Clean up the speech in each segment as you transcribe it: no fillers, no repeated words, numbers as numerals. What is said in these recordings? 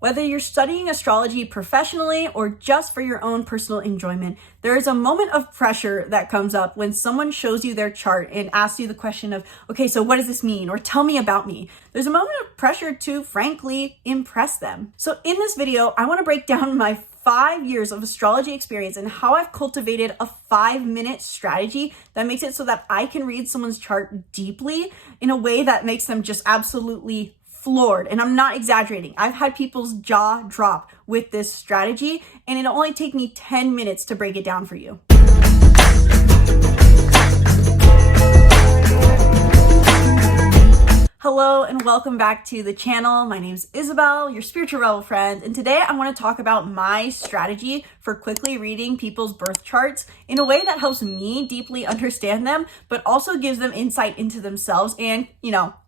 Whether you're studying astrology professionally or just for your own personal enjoyment, there is a moment of pressure that comes up when someone shows you their chart and asks you the question of, okay, so what does this mean? Or tell me about me. There's a moment of pressure to, frankly, impress them. So in this video, I want to break down my 5 years of astrology experience and how I've cultivated a 5-minute strategy that makes it so that I can read someone's chart deeply in a way that makes them just absolutely floored. And I'm not exaggerating. I've had people's jaw drop with this strategy, and it'll only take me 10 minutes to break it down for you. Hello and welcome back to the channel. My name's Isabelle, your spiritual rebel friend, and today I want to talk about my strategy for quickly reading people's birth charts in a way that helps me deeply understand them, but also gives them insight into themselves and,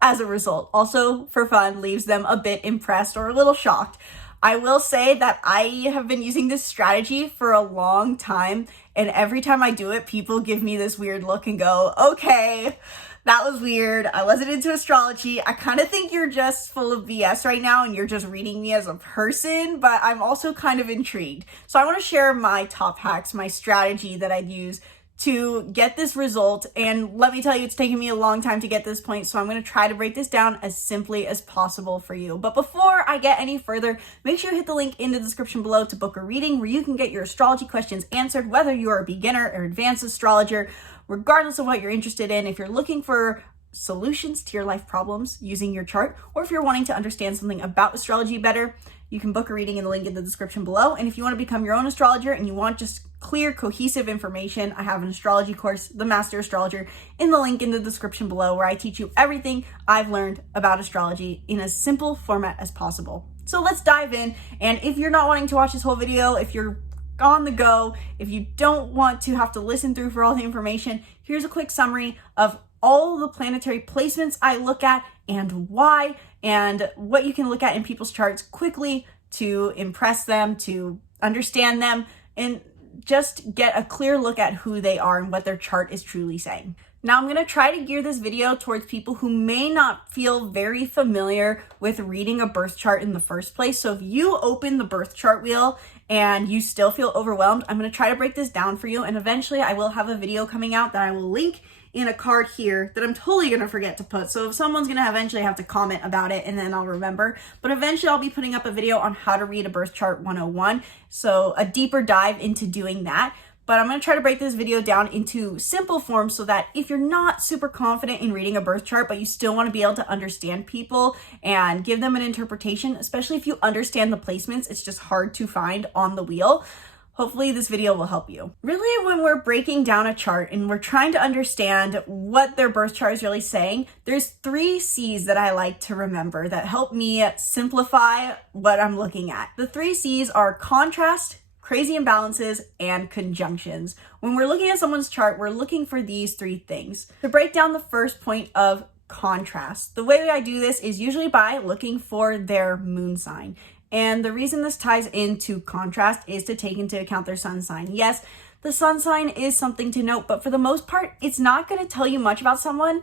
as a result, also for fun, leaves them a bit impressed or a little shocked. I will say that I have been using this strategy for a long time, and every time I do it, people give me this weird look and go, okay, that was weird. I wasn't into astrology. I kind of think you're just full of BS right now and you're just reading me as a person, but I'm also kind of intrigued. So I want to share my top hacks, my strategy that I'd use to get this result. And let me tell you, it's taken me a long time to get this point. So I'm going to try to break this down as simply as possible for you. But before I get any further, make sure you hit the link in the description below to book a reading where you can get your astrology questions answered, whether you're a beginner or advanced astrologer. Regardless of what you're interested in, if you're looking for solutions to your life problems using your chart, or if you're wanting to understand something about astrology better, you can book a reading in the link in the description below. And if you want to become your own astrologer and you want just clear, cohesive information, I have an astrology course, the Master Astrologer, in the link in the description below, where I teach you everything I've learned about astrology in as simple format as possible. So let's dive in. And if you're not wanting to watch this whole video, if you're on the go, if you don't want to have to listen through for all the information, here's a quick summary of all the planetary placements I look at and why, and what you can look at in people's charts quickly to impress them, to understand them, and just get a clear look at who they are and what their chart is truly saying. Now I'm going to try to gear this video towards people who may not feel very familiar with reading a birth chart in the first place. So if you open the birth chart wheel and you still feel overwhelmed, I'm going to try to break this down for you. And eventually I will have a video coming out that I will link in a card here that I'm totally going to forget to put. So if someone's going to eventually have to comment about it, and then I'll remember. But eventually I'll be putting up a video on how to read a birth chart 101. So a deeper dive into doing that. But I'm going to try to break this video down into simple form so that if you're not super confident in reading a birth chart, but you still want to be able to understand people and give them an interpretation, especially if you understand the placements, it's just hard to find on the wheel. Hopefully this video will help you. Really, when we're breaking down a chart and we're trying to understand what their birth chart is really saying, there's 3 C's that I like to remember that help me simplify what I'm looking at. The 3 C's are contrast, crazy imbalances, and conjunctions. When we're looking at someone's chart, we're looking for these 3 things. To break down the first point of contrast, the way I do this is usually by looking for their moon sign. And the reason this ties into contrast is to take into account their sun sign. Yes, the sun sign is something to note, but for the most part, it's not going to tell you much about someone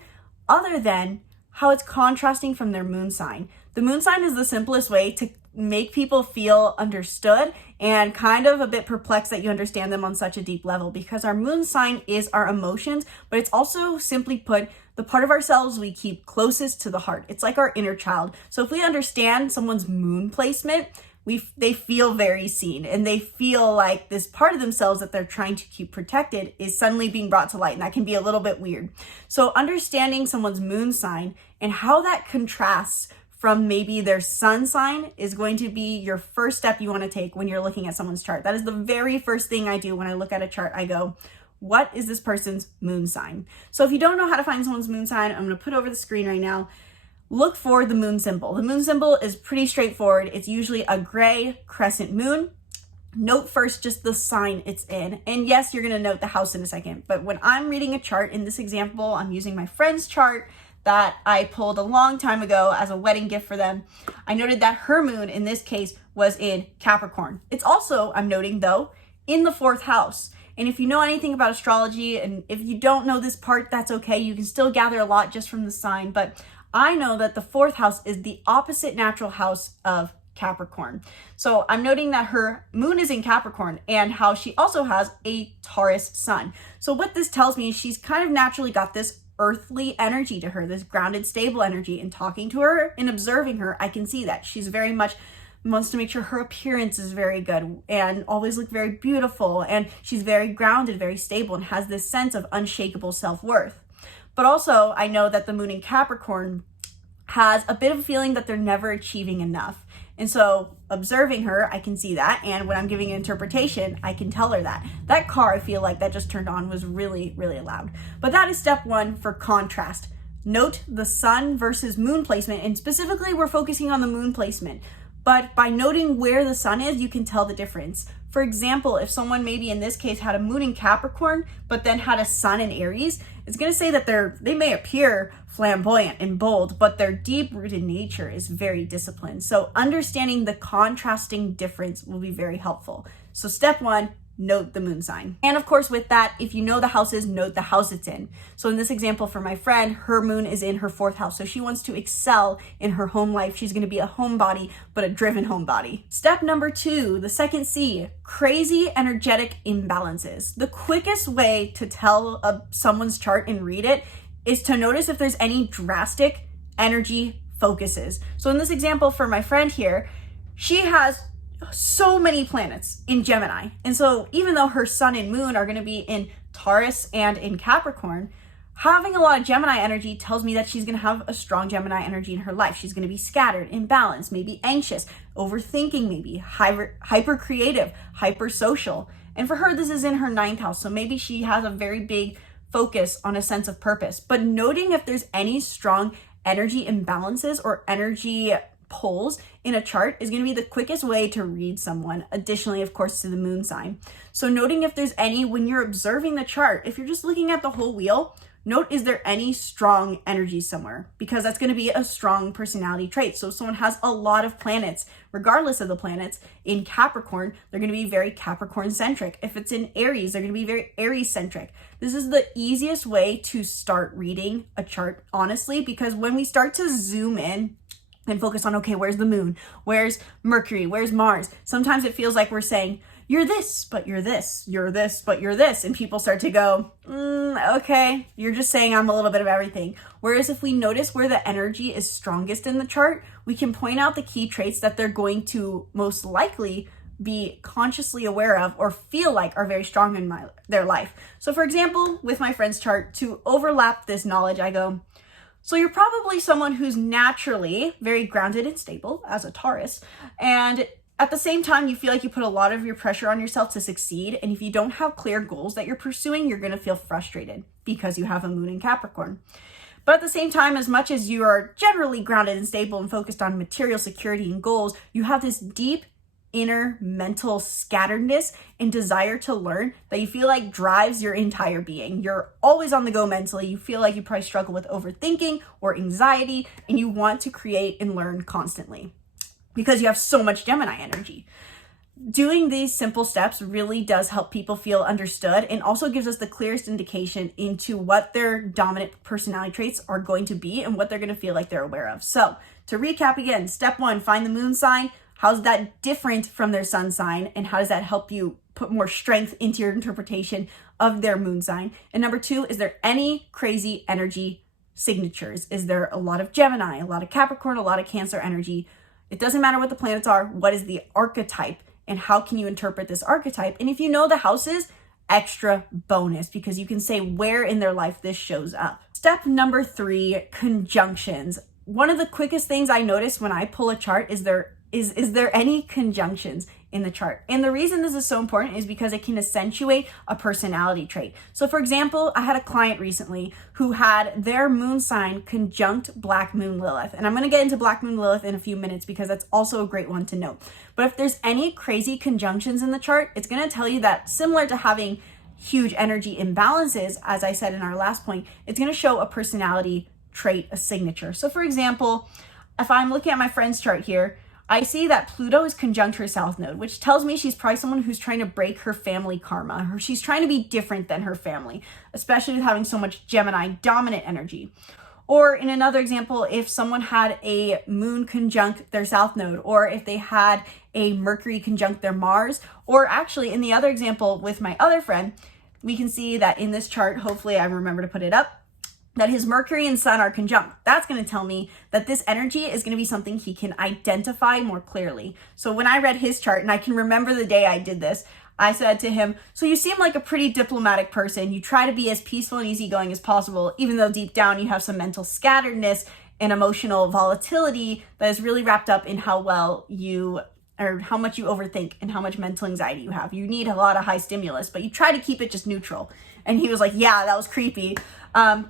other than how it's contrasting from their moon sign. The moon sign is the simplest way to make people feel understood and kind of a bit perplexed that you understand them on such a deep level, because our moon sign is our emotions, but it's also, simply put, the part of ourselves we keep closest to the heart. It's like our inner child. So if we understand someone's moon placement, they feel very seen, and they feel like this part of themselves that they're trying to keep protected is suddenly being brought to light, and that can be a little bit weird. So understanding someone's moon sign and how that contrasts from maybe their sun sign is going to be your first step you want to take when you're looking at someone's chart. That is the very first thing I do when I look at a chart. I go, what is this person's moon sign? So if you don't know how to find someone's moon sign, I'm going to put over the screen right now. Look for the moon symbol. The moon symbol is pretty straightforward. It's usually a gray crescent moon. Note first just the sign it's in. And yes, you're going to note the house in a second. But when I'm reading a chart, in this example, I'm using my friend's chart that I pulled a long time ago as a wedding gift for them. I noted that her moon in this case was in Capricorn. It's also, I'm noting though, in the 4th house. And if you know anything about astrology, and if you don't know this part, that's okay. You can still gather a lot just from the sign. But I know that the 4th house is the opposite natural house of Capricorn. So I'm noting that her moon is in Capricorn and how she also has a Taurus sun. So what this tells me is she's kind of naturally got this earthly energy to her, this grounded, stable energy. And talking to her and observing her, I can see that she's very much wants to make sure her appearance is very good and always look very beautiful. And she's very grounded, very stable, and has this sense of unshakable self-worth. But also I know that the moon in Capricorn has a bit of a feeling that they're never achieving enough. And so observing her, I can see that. And when I'm giving an interpretation, I can tell her that. That car, I feel like that just turned on, was really, really loud. But that is step one for contrast. Note the sun versus moon placement. And specifically, we're focusing on the moon placement. But by noting where the sun is, you can tell the difference. For example, if someone maybe in this case had a moon in Capricorn, but then had a sun in Aries, it's going to say that they may appear flamboyant and bold, but their deep-rooted nature is very disciplined. So understanding the contrasting difference will be very helpful. So step one, note the moon sign. And of course, with that, if you know the houses, note the house it's in. So in this example for my friend, her moon is in her 4th house. So she wants to excel in her home life. She's going to be a homebody, but a driven homebody. Step number 2, the second C, crazy energetic imbalances. The quickest way to tell someone's chart and read it is to notice if there's any drastic energy focuses. So in this example for my friend here, she has so many planets in Gemini. And so even though her sun and moon are going to be in Taurus and in Capricorn, having a lot of Gemini energy tells me that she's going to have a strong Gemini energy in her life. She's going to be scattered, imbalanced, maybe anxious, overthinking, maybe hyper creative, hyper social. And for her, this is in her 9th house. So maybe she has a very big focus on a sense of purpose. But noting if there's any strong energy imbalances or energy poles in a chart is going to be the quickest way to read someone. Additionally, of course, to the moon sign. So noting if there's any, when you're observing the chart, if you're just looking at the whole wheel, note, is there any strong energy somewhere? Because that's going to be a strong personality trait. So if someone has a lot of planets, regardless of the planets, in Capricorn, they're going to be very Capricorn centric. If it's in Aries, they're going to be very Aries centric. This is the easiest way to start reading a chart, honestly, because when we start to zoom in and focus on, okay, where's the moon? Where's Mercury? Where's Mars? Sometimes it feels like we're saying, you're this, but you're this, you're this, but you're this. And people start to go, okay, you're just saying I'm a little bit of everything. Whereas if we notice where the energy is strongest in the chart, we can point out the key traits that they're going to most likely be consciously aware of or feel like are very strong in their life. So for example, with my friend's chart, to overlap this knowledge, I go, so you're probably someone who's naturally very grounded and stable as a Taurus. And at the same time, you feel like you put a lot of your pressure on yourself to succeed. And if you don't have clear goals that you're pursuing, you're going to feel frustrated because you have a moon in Capricorn. But at the same time, as much as you are generally grounded and stable and focused on material security and goals, you have this deep inner mental scatteredness and desire to learn that you feel like drives your entire being. You're always on the go mentally. You feel like you probably struggle with overthinking or anxiety, and you want to create and learn constantly because you have so much Gemini energy. Doing these simple steps really does help people feel understood and also gives us the clearest indication into what their dominant personality traits are going to be and what they're going to feel like they're aware of. So to recap again, step 1, find the moon sign. How's that different from their sun sign? And how does that help you put more strength into your interpretation of their moon sign? And number 2, is there any crazy energy signatures? Is there a lot of Gemini, a lot of Capricorn, a lot of Cancer energy? It doesn't matter what the planets are. What is the archetype? And how can you interpret this archetype? And if you know the houses, extra bonus, because you can say where in their life this shows up. Step number 3, conjunctions. One of the quickest things I notice when I pull a chart is is there any conjunctions in the chart? And the reason this is so important is because it can accentuate a personality trait. So for example, I had a client recently who had their moon sign conjunct Black Moon Lilith. And I'm going to get into Black Moon Lilith in a few minutes because that's also a great one to note. But if there's any crazy conjunctions in the chart, it's going to tell you that similar to having huge energy imbalances, as I said in our last point, it's going to show a personality trait, a signature. So for example, if I'm looking at my friend's chart here, I see that Pluto is conjunct her south node, which tells me she's probably someone who's trying to break her family karma, or she's trying to be different than her family, especially with having so much Gemini dominant energy. Or in another example, if someone had a moon conjunct their south node, or if they had a Mercury conjunct their Mars, or actually in the other example with my other friend, we can see that in this chart, hopefully I remember to put it up, that his Mercury and Sun are conjunct. That's going to tell me that this energy is going to be something he can identify more clearly. So when I read his chart, and I can remember the day I did this, I said to him, so you seem like a pretty diplomatic person. You try to be as peaceful and easygoing as possible, even though deep down you have some mental scatteredness and emotional volatility that is really wrapped up in how well you, or how much you overthink and how much mental anxiety you have. You need a lot of high stimulus, but you try to keep it just neutral. And he was like, yeah, that was creepy,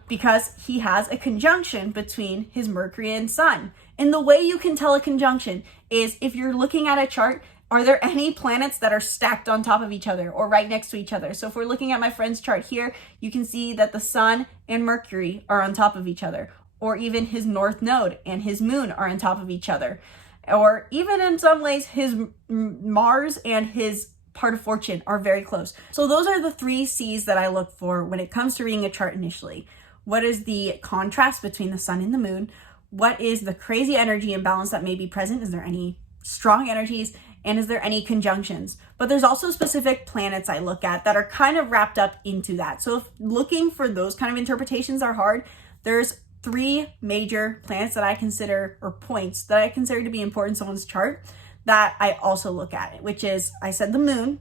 because he has a conjunction between his Mercury and Sun. And the way you can tell a conjunction is if you're looking at a chart, are there any planets that are stacked on top of each other or right next to each other? So if we're looking at my friend's chart here, you can see that the Sun and Mercury are on top of each other, or even his North Node and his Moon are on top of each other. Or even in some ways, his Mars and his part of fortune are very close. So those are the 3 C's that I look for when it comes to reading a chart initially. What is the contrast between the Sun and the Moon? What is the crazy energy imbalance that may be present? Is there any strong energies? And is there any conjunctions? But there's also specific planets I look at that are kind of wrapped up into that. So if looking for those kind of interpretations are hard, there's 3 major planets that I consider, or points that I consider to be important in someone's chart that I also look at, which is, I said the Moon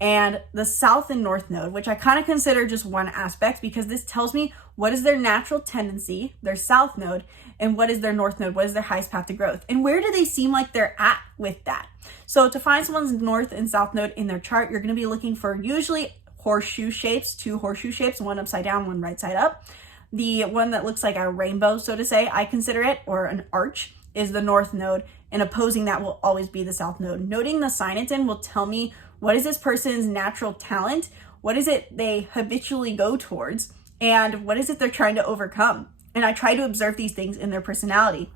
and the South and North Node, which I kind of consider just one aspect, because this tells me what is their natural tendency, their South Node, and what is their North Node, what is their highest path to growth, and where do they seem like they're at with that. So to find someone's North and South Node in their chart, you're going to be looking for usually horseshoe shapes, 2 horseshoe shapes, one upside down, one right side up. The one that looks like a rainbow, so to say, I consider it, or an arch, is the North Node, and opposing that will always be the South Node. Noting the sign it's in will tell me what is this person's natural talent, what is it they habitually go towards, and what is it they're trying to overcome. And I try to observe these things in their personality.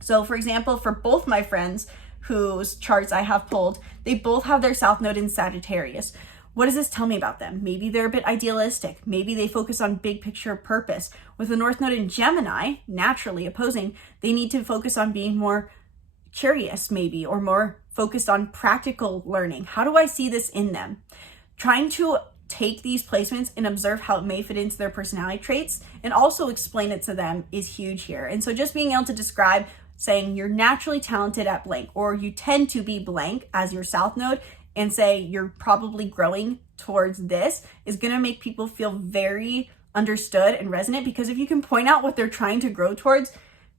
So for example, for both my friends whose charts I have pulled, they both have their South Node in Sagittarius. What does this tell me about them? Maybe they're a bit idealistic. Maybe they focus on big picture purpose. With the North Node in Gemini, naturally opposing, they need to focus on being more curious maybe, or more focused on practical learning. How do I see this in them? Trying to take these placements and observe how it may fit into their personality traits and also explain it to them is huge here. And so just being able to describe, saying you're naturally talented at blank, or you tend to be blank as your South Node, and say you're probably growing towards this, is going to make people feel very understood and resonant, because if you can point out what they're trying to grow towards,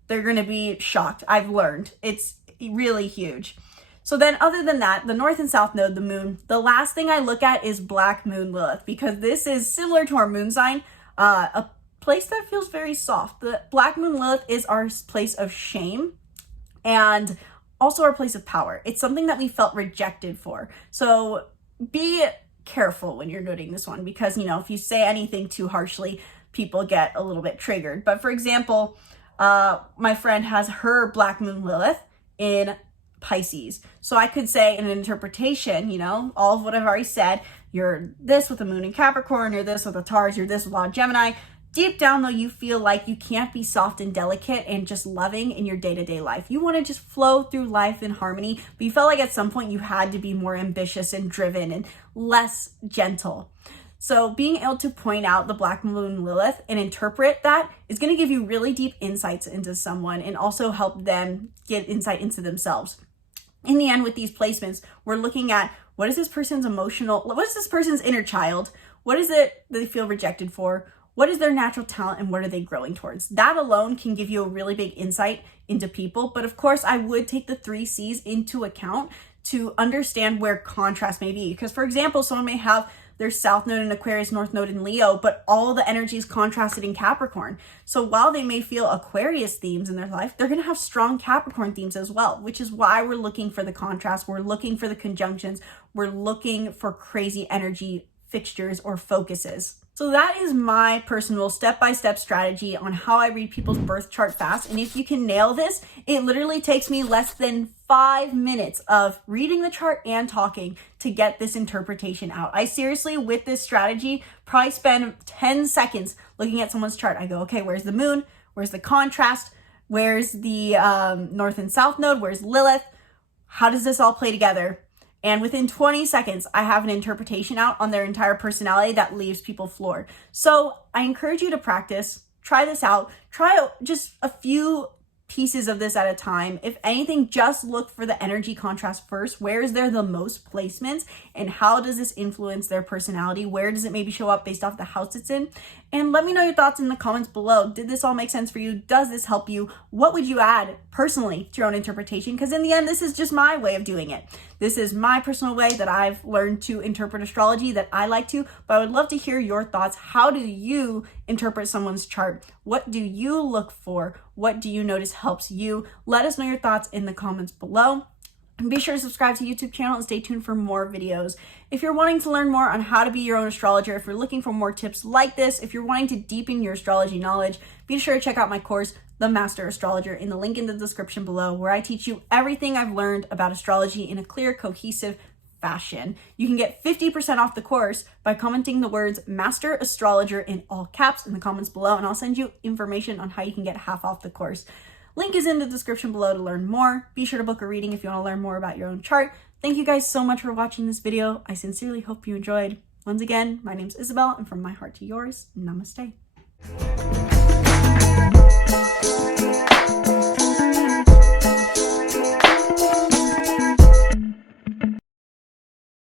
they're going to be shocked. I've learned it's really huge. So then other than that, the North and South Node, the Moon, the last thing I look at is Black Moon Lilith, because this is similar to our moon sign, a place that feels very soft. The Black Moon Lilith is our place of shame and also our place of power. It's something that we felt rejected for. So be careful when you're noting this one, because, you know, if you say anything too harshly, people get a little bit triggered. But for example, my friend has her Black Moon Lilith in Pisces. So I could say in an interpretation, you know, all of what I've already said, you're this with the Moon in Capricorn, you're this with the Taurus, you're this with a lot of Gemini. Deep down though, you feel like you can't be soft and delicate and just loving in your day-to-day life. You want to just flow through life in harmony, but you felt like at some point you had to be more ambitious and driven and less gentle. So being able to point out the Black Moon Lilith and interpret that is going to give you really deep insights into someone and also help them get insight into themselves. In the end, with these placements, we're looking at what is this person's inner child? What is it they feel rejected for? What is their natural talent and what are they growing towards? That alone can give you a really big insight into people. But of course, I would take the 3 C's into account to understand where contrast may be. Because for example, someone may have their South Node in Aquarius, North Node in Leo, but all the energy is contrasted in Capricorn. So while they may feel Aquarius themes in their life, they're going to have strong Capricorn themes as well, which is why we're looking for the contrast. We're looking for the conjunctions. We're looking for crazy energy fixtures or focuses. So that is my personal step-by-step strategy on how I read people's birth chart fast. And if you can nail this, it literally takes me less than 5 minutes of reading the chart and talking to get this interpretation out. I seriously, with this strategy, probably spend 10 seconds looking at someone's chart. I go, okay, where's the moon? Where's the contrast? Where's the north and south node? Where's Lilith? How does this all play together? And within 20 seconds, I have an interpretation out on their entire personality that leaves people floored. So I encourage you to practice, try this out, try just a few pieces of this at a time. If anything, just look for the energy contrast first. Where is there the most placements and how does this influence their personality? Where does it maybe show up based off the house it's in? And let me know your thoughts in the comments below. Did this all make sense for you? Does this help you? What would you add personally to your own interpretation? Because in the end, this is just my way of doing it. This is my personal way that I've learned to interpret astrology that I like to, but I would love to hear your thoughts. How do you interpret someone's chart? What do you look for? What do you notice helps you? Let us know your thoughts in the comments below. And be sure to subscribe to the YouTube channel and stay tuned for more videos. If you're wanting to learn more on how to be your own astrologer, if you're looking for more tips like this, if you're wanting to deepen your astrology knowledge, be sure to check out my course, The Master Astrologer, in the link in the description below, where I teach you everything I've learned about astrology in a clear, cohesive fashion. You can get 50% off the course by commenting the words Master Astrologer in all caps in the comments below, and I'll send you information on how you can get half off the course. Link is in the description below to learn more. Be sure to book a reading if you want to learn more about your own chart. Thank you guys so much for watching this video. I sincerely hope you enjoyed. Once again, my name's Isabelle, and from my heart to yours, namaste.